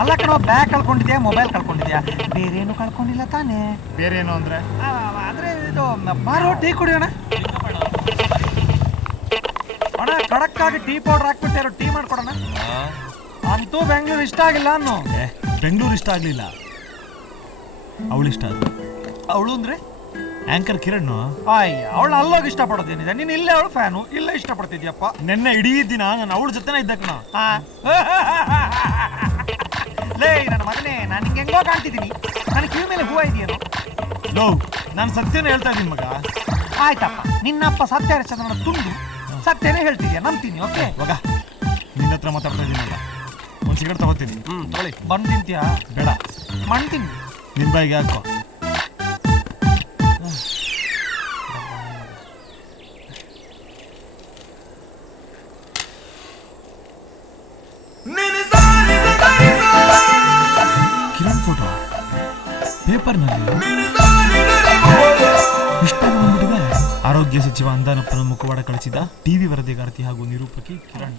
ಅಲ್ಲ ಕಣೋ, ಬ್ಯಾಗ್ ಕಳ್ಕೊಂಡಿದ್ಯಾ, ಮೊಬೈಲ್ ಕಳ್ಕೊಂಡಿದ್ಯಾ? ಬೇರೆ ಏನು ಕಳ್ಕೊಂಡಿಲ್ಲ ತಾನೇ? ಬೇರೆ ಏನು ಅಂದ್ರೆ? ಆದ್ರೆ ಇದು ಬಾರೋ ಟೀ ಕುಡಿಯೋಣ. ಅಣ್ಣ, ಕಡಕ್ಕಾಗಿ ಟೀ ಪೌಡರ್ ಹಾಕ್ಬಿಟ್ಟಿರೋ ಟೀ ಮಾಡ್ಕೊಡೋಣ. ಅಂತೂ ಬೆಂಗಳೂರು ಇಷ್ಟ ಆಗಿಲ್ಲ ಅನ್ನು. ಬೆಂಗಳೂರು ಇಷ್ಟ ಆಗ್ಲಿಲ್ಲ, ಅವಳು ಇಷ್ಟ ಆದ್ರು. ಅವಳು ಅಂದ್ರೆ ಆಂಕರ್ ಕಿರಣ್. ಅಯ್ಯ, ಅವಳು ಅಲ್ಲೋಗಿ ಇಷ್ಟಪಡೋದೇನಿದೆ? ನೀನು ಇಲ್ಲೇ ಅವಳು ಫ್ಯಾನು, ಇಲ್ಲೇ ಇಷ್ಟಪಡ್ತಿದ್ಯಪ್ಪ. ನೆನ್ನೆ ಇಡೀ ದಿನ ನಾನು ಅವಳ ಜೊತೆನೇ ಇದ್ದ ಕಣ. ಲೇ ನನ್ನ ಮಗನೇ, ನಾನು ನಿಂಗೆ ಹೆಂಗೋ ಕಾಣ್ತಿದ್ದೀನಿ. ನನ್ನ ಕಿವಿ ಮೇಲೆ ಹೂವು ಇದೆಯೇನು? ಲೋ, ನಾನು ಸತ್ಯನೇ ಹೇಳ್ತಾ ಇದ್ದೀನಿ ಮಗ. ಆಯ್ತಪ್ಪ, ನಿನ್ನಪ್ಪ ಸತ್ಯ ಹರಿಶ್ಚಂದ್ರನ ತುಂಡು ಸತ್ಯನೇ ಹೇಳ್ತಿದ್ಯಾ, ನಂಬ್ತೀನಿ. ಓಕೆ, ಮಗ ನಿನ್ನ ಹತ್ರ ಮಾತಾಡ್ತಾ ಇದ್ದೀನಲ್ಲ, ಒಂದು ಸಿಗರೇಟ್ ತಗೋತೀನಿ. ತೊಗೊಳ್ಳಿ. ಬನ್ ತಿಂತೀಯಾ? ಬೇಡ, ಮಣ್ಣು ತಿನ್ನಿ. ನಿನ್ ಬಾಯಿಗೆ ಹಾಕೋ. ಕಿರಣ್ ಫೋಟೋ ಪೇಪರ್ನಲ್ಲಿ ಇಷ್ಟ ಬಂದ್ಬಿಟ್ಟಿದೆ. ಆರೋಗ್ಯ ಸಚಿವ ಅಂದಾನಪ್ಪನ ಮುಖವಾಡ ಕಳಿಸಿದ ಟಿವಿ ವರದಿಗಾರ್ತಿ ಹಾಗೂ ನಿರೂಪಕಿ ಕಿರಣ್.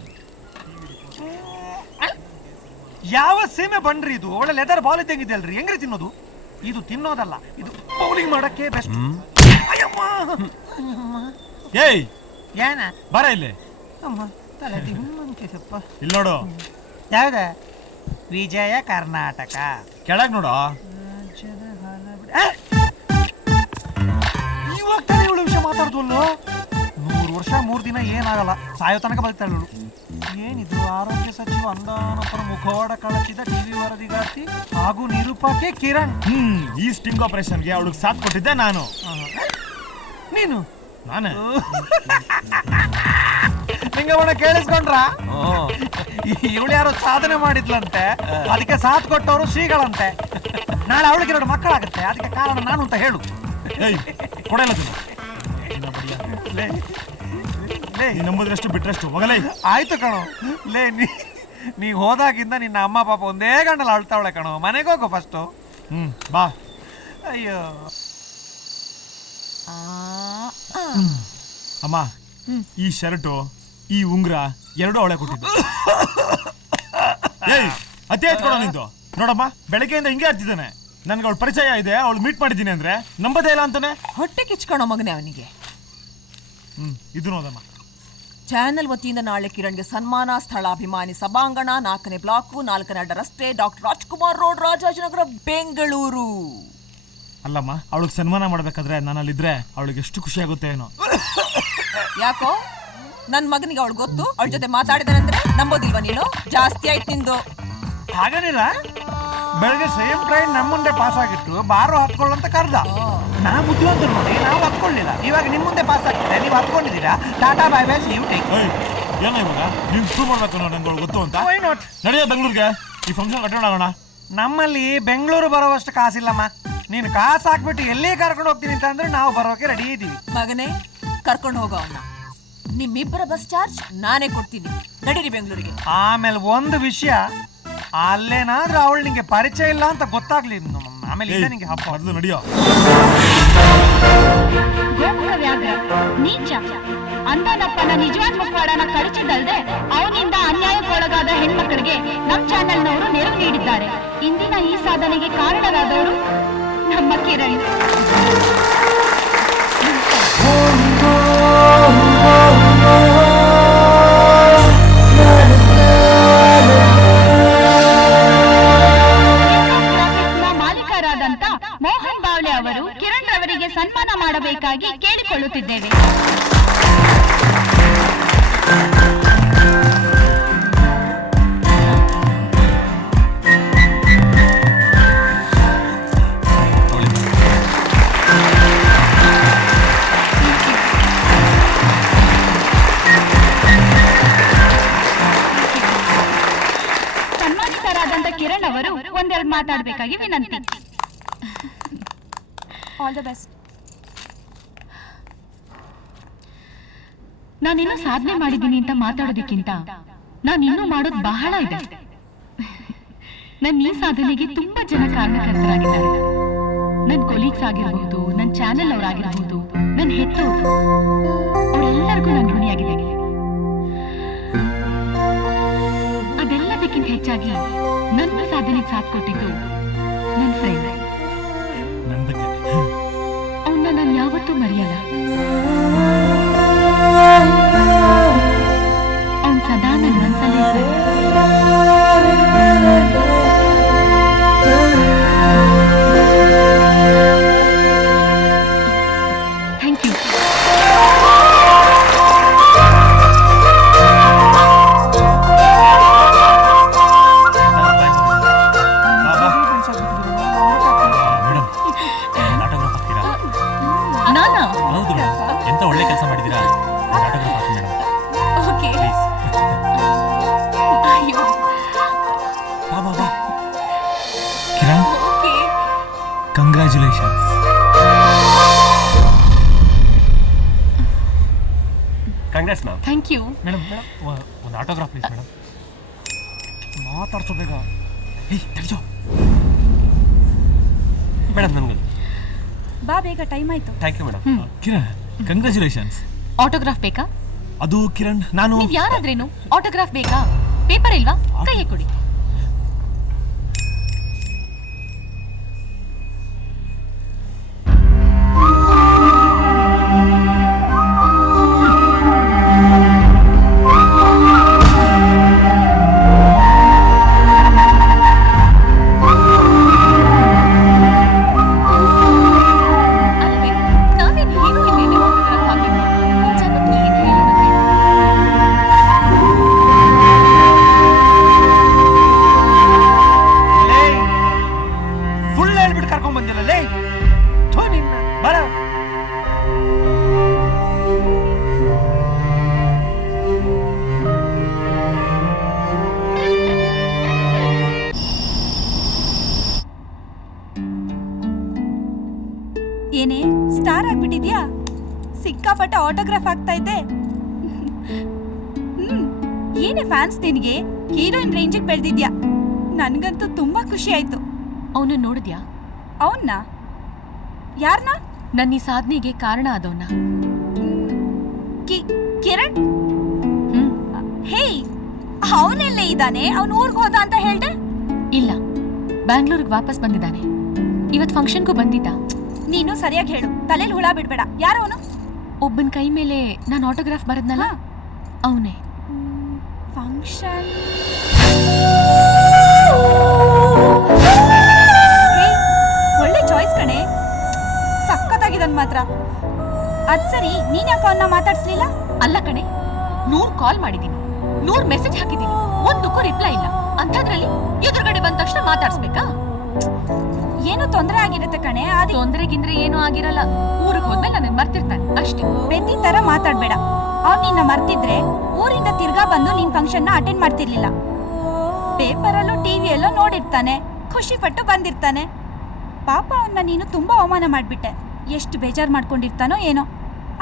ಯಾವ ಸೀಮೆ ಬಣ್ರಿ ಇದು? ಒಳ್ಳೆ ಲೆದರ್ ಬಾಲ್ ಇದ್ದಂಗಿದೆ ಅಲ್ರಿ. ಹೆಂಗ್ರಿ ತಿನ್ನೋದು? ಇದು ತಿನ್ನೋದಲ್ಲ, ಇದು ಬೌಲಿಂಗ್ ಮಾಡಕ್ಕೆ ಬೆಸ್ಟ್. ಏಯ್, ಏನ ಬರ ಇಲ್ಲಿ. ಇಲ್ಲಿ ನೋಡು. ಯಾವ್ದ? ವಿಜಯ ಕರ್ನಾಟಕ. ಕೆಳಗ್ ನೋಡು. ಇವಾಗ ತಾನೇ 7 ನಿಮಿಷ ಮಾತಾಡ್ದಲ್ಲು. 100 ವರ್ಷ 3 ದಿನ ಏನಾಗಲ್ಲ, ಸಾಯೋ ತನಕ ಬದುಕ್ತಾಳು. ಏನಿದು? ಆರೋಗ್ಯ ಸಚಿವ ಅಂದಾನಪ್ಪನ ಮುಖವಾಡ ಕಳಚಿದ ಟಿವಿ ವರದಿಗಾರ್ತಿ ಹಾಗೂ ನಿರೂಪಕಿ ಕಿರಣ್. ಈ ಸ್ಟಿಂಗ್ ಆಪರೇಷನ್ಗೆ ಅವಳಿಗೆ ಸಾಥ್ ಕೊಟ್ಟಿದ್ದೆ ನಾನು. ನೀನು? ನಾನೇ. ನಿಂಗವಣ ಕೇಳಿಸ್ಕೊಂಡ್ರ? ಇವಳು ಯಾರೋ ಸಾಧನೆ ಮಾಡಿದ್ಲಂತೆ, ಅದಕ್ಕೆ ಸಾಥ್ ಕೊಟ್ಟವರು ಶ್ರೀಗಳಂತೆ. ನಾಳೆ ಅವಳಿಗೆ 2 ಮಕ್ಕಳಾಗುತ್ತೆ, ಅದಕ್ಕೆ ಕಾರಣ ನಾನು ಅಂತ ಹೇಳು. ಕೊಡಲ್ಲ ನಂಬುದ್ರಷ್ಟು ಬಿಟ್ರಷ್ಟು ಹೋಗಲೇ. ಆಯ್ತು ಕಣೋ. ಲೇ, ನೀ ಹೋದಾಗಿಂದ ನಿನ್ನ ಅಮ್ಮ ಪಾಪ ಒಂದೇ ಗಂಡಲ್ಲಿ ಅಳ್ತಾವಳೆ ಕಣೋ. ಮನೆಗೆ ಹೋಗೋ ಫಸ್ಟು. ಬಾ. ಅಯ್ಯೋ ಅಮ್ಮ, ಈ ಶರ್ಟು ಈ ಉಂಗ್ರ 2 ಅವಳೆ ಕೊಟ್ಟಿದ್ದು. ಏಯ್ ಅತಿ ಎತ್ಕೊಡೋ ನಿಂತು. ನೋಡಮ್ಮ, ಬೆಳಗ್ಗೆಯಿಂದ ಹಿಂಗೆ ಆಗ್ತಿದ್ದಾನೆ. ನನ್ಗೆ ಅವಳು ಪರಿಚಯ ಇದೆ, ಅವಳು ಮೀಟ್ ಮಾಡಿದ್ದೀನಿ ಅಂದ್ರೆ ನಂಬದೇ ಇಲ್ಲ ಅಂತಾನೆ. ಹೊಟ್ಟೆ ಕಿಚ್ಕೊಳೋ ಮಗನೇ ಅವನಿಗೆ. ಇದು ನೋದಮ್ಮ. ಚಾನೆಲ್ ವತಿಯಿಂದ ನಾಳೆ ಕಿರಣ್ಗೆ ಸನ್ಮಾನ. ಸ್ಥಳಾಭಿಮಾನಿ ಸಭಾಂಗಣ, 4ನೇ ಬ್ಲಾಕು, 4ನೇ ಅಡ್ಡ ರಸ್ತೆ, ಡಾಕ್ಟರ್ ರಾಜ್ಕುಮಾರ್ ರೋಡ್, ರಾಜಾಜಿನಗರ, ಬೆಂಗಳೂರು. ಅಲ್ಲಮ್ಮ, ಅವಳಿಗೆ ಸನ್ಮಾನ ಮಾಡ್ಬೇಕಾದ್ರೆ ನಾನು ಅಲ್ಲಿದ್ರೆ ಅವಳಿಗೆ ಎಷ್ಟು ಖುಷಿ ಆಗುತ್ತೆ ಏನೋ. ಯಾಕೋ ನನ್ ಮಗನಿಗೆ ಅವಳು ಗೊತ್ತು, ಅವಳ ಜೊತೆ ಮಾತಾಡಿದಾನಂದ್ರೆ ನಂಬೋದಿಲ್ವಾ ನೀನು? ಜಾಸ್ತಿ ಆಯ್ತು ನಿಂದು. ಹಾಗೇನಿಲ್ಲ, ಬೆಳಗ್ಗೆ ಸೇಮ್ ಟ್ರೈನ್ ನಮ್ಮ ಮುಂದೆ ಪಾಸ್ ಆಗಿತ್ತು, ಬಾರೋ ಹತ್ಕೊಳ್ಳಂತ ಕರ್ದ. ನಾ ಬುದ್ಧಿವಂತ ನೋಡಿ ನಾವು ಹತ್ಕೊಳ್ಳಿಲ್ಲ. ಇವಾಗ ನಿಮ್ಮ ಮುಂದೆ ಪಾಸ್ ಆಗ್ತಿದೆ, ನೀವು ಹತ್ಕೊಂಡಿದ್ದೀರಾ. Tata bye bye, you take. ಏನೋ ಇವಾಗ ನೀವು ಪ್ರೂವ್ ಮಾಡ್ಬೇಕು ನಂಗೆ ಅವಳು ಗೊತ್ತು ಅಂತ. Why not? ನಡೆಯೋ ಬೆಂಗಳೂರಿಗೆ, ಈ ಫಂಕ್ಷನ್ ಅಟೆಂಡ್ ಆಗೋಣ. ನಮ್ಮಲ್ಲಿ ಬೆಂಗಳೂರು ಬರೋವಷ್ಟು ಕಾಸಿಲ್ಲಮ್ಮ. ನೀನು ಕಾಸು ಹಾಕ್ಬಿಟ್ಟು ಎಲ್ಲಿ ಕರ್ಕೊಂಡು ಹೋಗ್ತೀನಿ ಅಂತ ಅಂದ್ರೆ ನಾವು ಬರೋಕೆ ರೆಡಿ ಇದ್ದೀವಿ. ಮಗನೇ ಕರ್ಕೊಂಡು ಹೋಗೋ ಅವನ್ನ. ನಿಮ್ಮಿಬ್ಬರ ಬಸ್ ಚಾರ್ಜ್ ನಾನೇ ಕೊಡ್ತೀನಿ. ನಡೀರಿ ಬೆಂಗಳೂರಿಗೆ. ಆಮೇಲೆ ಒಂದು ವಿಷಯ, ಅಲ್ಲೇನಾದ್ರೂ ಅವಳು ನಿಂಗೆ ಪರಿಚಯ ಇಲ್ಲ ಅಂತ ಗೊತ್ತಾಗ್ಲಿ, ಆಮೇಲೆ ಇಲ್ಲ ನಿಂಗೆ ಹಬ್ಬ. ಮೊದಲು ನಡೆಯೋ. ಗೋಮುಖ ವ್ಯಾಘ್ರ ನೀಚ ಅಂದಾನಪ್ಪನ ನಿಜವಾದ ಮುಖವಾಡನ ಕಳಚಿದಲ್ದೆ ಅವನಿಂದ ಅನ್ಯಾಯಕ್ಕೊಳಗಾದ ಹೆಣ್ಮಕ್ಕಳಿಗೆ ನಮ್ ಚಾನೆಲ್ನವರು ನೆರವು ನೀಡಿದ್ದಾರೆ. ಇಂದಿನ ಈ ಸಾಧನೆಗೆ ಕಾರಣರಾದವರು ನಮ್ಮ ಕಿರಣ್. ಮಾಲೀಕರಾದಂತ ಮೋಹನ್ ಬಾವ್ಲೆ ಅವರು ಕಿರಣ್ ರವರಿಗೆ ಸನ್ಮಾನ ಮಾಡಬೇಕಾಗಿ ಕೇಳಿಕೊಳ್ಳುತ್ತಿದ್ದೇವೆ. ಸನ್ಮಾನಿತರಾದಂತ ಕಿರಣ್ ಅವರು ಒಂದೆರಡು ಮಾತಾಡಬೇಕಾಗಿ ವಿನಂತಿ. All the best. ನಾನಿನ್ನೂ ಸಾಧನೆ ಮಾಡಿದ್ದೀನಿ ಅಂತ ಮಾತಾಡೋದಕ್ಕಿಂತ ನಾನು ಇನ್ನೂ ಮಾಡೋದು ಬಹಳ ಇದೆ. ನನ್ನ ಈ ಸಾಧನೆಗೆ ತುಂಬಾ ಜನ ಕಾರಣಕರ್ತರಾಗಿದ್ದಾರೆ. ನನ್ನ ಕೊಲೀಗ್ಸ್ ಆಗಿರಬಹುದು, ನನ್ನ ಚಾನೆಲ್ ಅವರಾಗಿರಬಹುದು, ನನ್ನ ಹೆತ್ತವರು, ಅವರೆಲ್ಲರಿಗೂ ನಾನು ಋಣಿಯಾಗಿದೆ. ಅದೆಲ್ಲದಕ್ಕಿಂತ ಹೆಚ್ಚಾಗಿ ನನ್ನ ಸಾಧನೆಗೆ ಸಾಥ್ ಕೊಟ್ಟಿದ್ದು ನನ್ನ ಫ್ರೆಂಡ್. ಅವನ್ನ ನಾನು ಯಾವತ್ತೂ ಮರೆಯಲ್ಲ. ಅವನ್ ಸದಾ ನನ್ನ ಮನಸ್ಸಲ್ಲೇ ಇದ್ದಾನೆ. Thank you. ಎಂತ ಒಳ್ಳೆ ಕೆಲಸ ಮಾಡಿದ್ದೀರಾ. ಓಕೆ. ಅಯ್ಯೋ. Kiran, congratulations. Congrats ma'am. Thank you. Madam ಒಂದು ಆಟೋಗ್ರಾಫ್ ಪ್ಲೀಸ್ ಮೇಡಮ್. ಮಾತಾಡ್ಸೋ ಬೇಗ. ತಡಿಸೋ ಮೇಡಮ್ ನಮಗೆ. ಬಾ ಬೇಗ, ಟೈಮ್ ಆಯ್ತು. Thank you madam. Kiran, congratulations. Autograph ಬೇಕಾ? ಅದು ಕಿರಣ್, ನಾನು ನೀವ್ ಯಾರಾದ್ರೇನು ಆಟೋಗ್ರಾಫ್ ಬೇಕಾ? ಪೇಪರ್ ಇಲ್ವಾ? ಕೈಗೆ ಕೊಡಿ. ಏನೇ ಸ್ಟಾರ್ ಆಗ್ಬಿಟ್ಟಿದ್ಯಾ? ಸಿಕ್ಕಾಪಟ್ಟೆ ಆಟೋಗ್ರಾಫ್ ಆಗ್ತಾ ಇದ್ದೆ. ಏನೇ ಫ್ಯಾನ್ಸ್ ನಿನಗೆ, ಹೀರೋಯಿನ್ ರೇಂಜಿಗೆ ಬೆಳೆದಿದ್ಯಾ. ನನ್ಗಂತೂ ತುಂಬಾ ಖುಷಿ ಆಯ್ತು. ಅವನು ನೋಡಿದ್ಯಾ? ಅವನ್ನ? ಯಾರನ್ನ? ನನ್ನ ಈ ಸಾಧನೆಗೆ ಕಾರಣ ಆದವನ್ನ. ಕಿರಣ್? ಮನೇಲಿದ್ದಾನೆ, ಅವ್ನು ಊರ್ಗ್ ಹೋದ ಅಂತ ಹೇಳ್ದೆ. ಇಲ್ಲ, ಬ್ಯಾಂಗ್ಳೂರ್ಗೆ ವಾಪಸ್ ಬಂದಿದ್ದಾನೆ. ಇವತ್ ಫಂಕ್ಷನ್ಗೂ ಬಂದಿದ್ದ. ನೀನು ಸರಿಯಾಗಿ ಹೇಳು, ತಲೆಲಿ ಹುಳ ಬಿಡ್ಬೇಡ. ಯಾರು ಅವನು? ಒಬ್ಬನ ಕೈ ಮೇಲೆ ನಾನು ಆಟೋಗ್ರಾಫ್ ಬರದ್ನಲ್ಲ, ಅವನೇ. ಫಂಕ್ಷನ್ ಒಳ್ಳೆ ಚಾಯ್ಸ್ ಕಣೆ, ಸಖತ್ತಾಗಿದನ್ ಮಾತ್ರ. ಅದ್ ಸರಿ, ನೀನ್ ಯಾಕೆ ಅವನ್ನ ಮಾತಾಡ್ಸ್ಲಿಲ್ಲ? ಅಲ್ಲ ಕಣೆ, 100 ಕಾಲ್ ಮಾಡಿದೀನಿ, 100 ಮೆಸೇಜ್ ಹಾಕಿದೀನಿ, ಒಂದಕ್ಕೂ ರಿಪ್ಲೈ ಇಲ್ಲ. ಅಂಥದ್ರಲ್ಲಿ ಎದುರುಗಡೆ ಬಂದ ತಕ್ಷಣ ಮಾತಾಡ್ಸ್ಬೇಕಾ? ಏನೋ ತೊಂದರೆ ಆಗಿರುತ್ತೆ ಕಣೆ. ತೊಂದರೆಗಿಂದ್ರೆ ಏನೂ ಆಗಿರಲ್ಲ. ಊರಿಗೆ ಹೋದ್ಮೇಲೆ ನನ್ನ ಮರ್ತಿರ್ತಾನೆ ಅಷ್ಟೇ. ಬೆದ್ದಿ ತರ ಮಾತಾಡ್ಬೇಡ. ಅವ್ನು ನಿನ್ನ ಮರ್ತಿದ್ರೆ ಊರಿಂದ ತಿರ್ಗಾ ಬಂದು ನಿನ್ ಫಂಕ್ಷನ್ ನ ಅಟೆಂಡ್ ಮಾಡ್ತಿರ್ಲಿಲ್ಲ. ಪೇಪರಲ್ಲೂ ಟಿವಿಯಲ್ಲೂ ನೋಡಿರ್ತಾನೆ, ಖುಷಿ ಪಟ್ಟು ಬಂದಿರ್ತಾನೆ. ಪಾಪ ಅವನ್ನ ನೀನು ತುಂಬಾ ಅವಮಾನ ಮಾಡ್ಬಿಟ್ಟೆ. ಎಷ್ಟು ಬೇಜಾರು ಮಾಡ್ಕೊಂಡಿರ್ತಾನೋ ಏನೋ.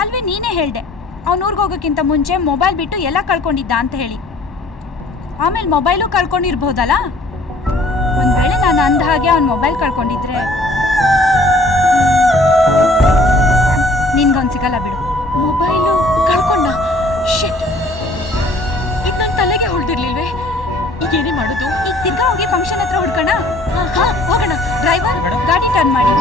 ಅಲ್ವೇ ನೀನೇ ಹೇಳ್ದೆ ಅವ್ನು ಊರಿಗೆ ಹೋಗೋಕ್ಕಿಂತ ಮುಂಚೆ ಮೊಬೈಲ್ ಬಿಟ್ಟು ಎಲ್ಲ ಕಳ್ಕೊಂಡಿದ್ದ ಅಂತ ಹೇಳಿ. ಆಮೇಲೆ ಮೊಬೈಲು ಕಳ್ಕೊಂಡಿರ್ಬೋದಲ್ಲ. ಒಂದ್ ವೇಳೆ ನಾನು ಅಂದ ಹಾಗೆ ಅವ್ನ ಮೊಬೈಲ್ ಕಳ್ಕೊಂಡಿದ್ರೆ ನಿನ್ಗೊಂದು ಸಿಗಲ್ಲ ಬಿಡು. ಮೊಬೈಲು ಕಳ್ಕೊಂಡ. ಶಿಟ್, ಇದು ನನ್ನ ತಲೆಗೆ ಹೊಳ್ದಿರ್ಲಿಲ್ವೇ? ಈಗೇನೇ ಮಾಡೋದು? ಈಗ ತಿರ್ಗಾ ಹೋಗಿ ಫಂಕ್ಷನ್ ಹತ್ರ ಹುಡ್ಕೋಣ. ಹೋಗೋಣ. ಡ್ರೈವರ್, ಗಾಡಿ ಟರ್ನ್ ಮಾಡಿ.